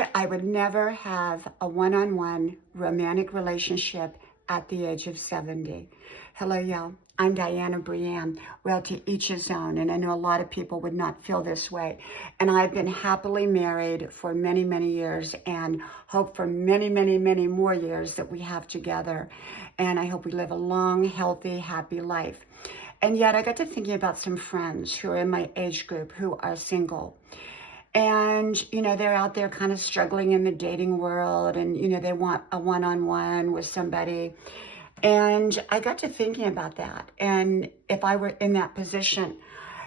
I would never have a one-on-one romantic relationship at the age of 70. Hello, y'all. I'm Diana Brienne. Well, to each his own, and I know a lot of people would not feel this way. And I've been happily married for many, many years and hope for many, many, many more years that we have together. And I hope we live a long, healthy, happy life. And yet I got to thinking about some friends who are in my age group who are single. And, they're out there kind of struggling in the dating world and, they want a one-on-one with somebody. And I got to thinking about that. And if I were in that position,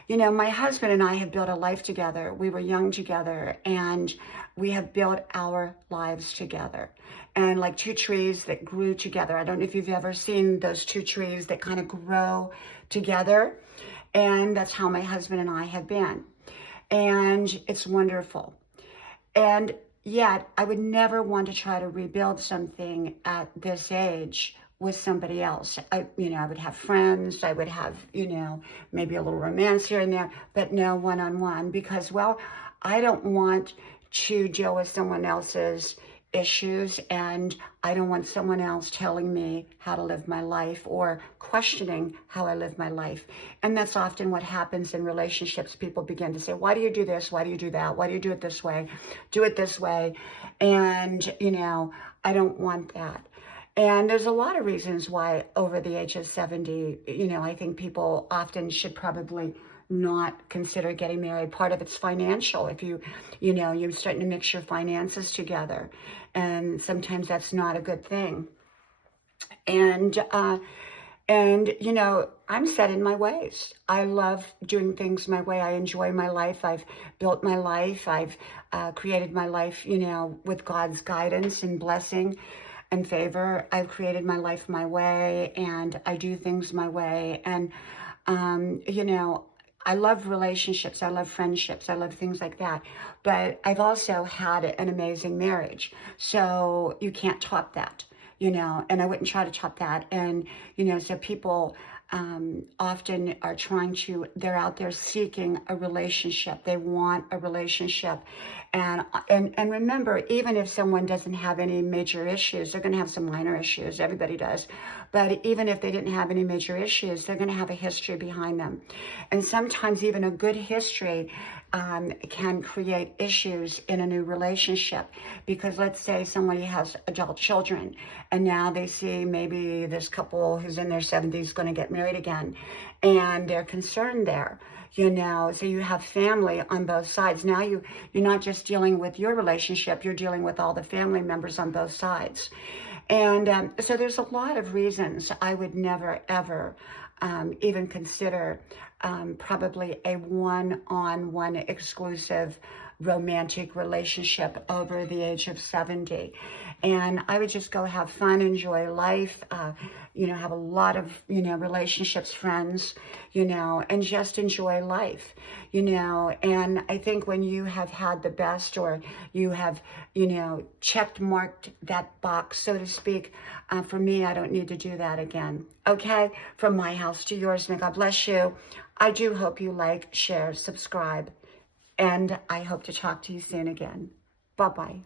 my husband and I have built a life together. We were young together and we have built our lives together. And like two trees that grew together. I don't know if you've ever seen those two trees that kind of grow together. And that's how my husband and I have been. And it's wonderful. And yet I would never want to try to rebuild something at this age with somebody else. I would have friends, I would have, maybe a little romance here and there, but no one-on-one because, well, I don't want to deal with someone else's issues, and I don't want someone else telling me how to live my life or questioning how I live my life. And that's often what happens in relationships. People begin to say, why do you do this? Why do you do that? Why do you do it this way? Do it this way. And, I don't want that. And there's a lot of reasons why over the age of 70, I think people often should probably not consider getting married. Part of it's financial. If you're starting to mix your finances together, and sometimes that's not a good thing. And I'm set in my ways. I love doing things my way. I enjoy my life. I've built my life. I've created my life, with God's guidance and blessing and favor. I've created my life my way, and I do things my way. And, I love relationships. I love friendships. I love things like that. But I've also had an amazing marriage. So you can't top that, and I wouldn't try to top that. And, so people often are they're out there seeking a relationship. They want a relationship. And remember, even if someone doesn't have any major issues, they're going to have some minor issues. Everybody does. But even if they didn't have any major issues, they're going to have a history behind them. And sometimes even a good history can create issues in a new relationship. Because let's say somebody has adult children, and now they see maybe this couple who's in their 70s going to get married again, and they're concerned there. So you have family on both sides. Now you're not just dealing with your relationship, you're dealing with all the family members on both sides. And so there's a lot of reasons I would never, ever even consider probably a one-on-one exclusive romantic relationship over the age of 70. And I would just go have fun, enjoy life, have a lot of, relationships, friends, and just enjoy life, and I think when you have had the best, or you have, marked that box, so to speak, for me, I don't need to do that again. Okay. From my house to yours. May God bless you. I do hope you like, share, subscribe, and I hope to talk to you soon again. Bye-bye.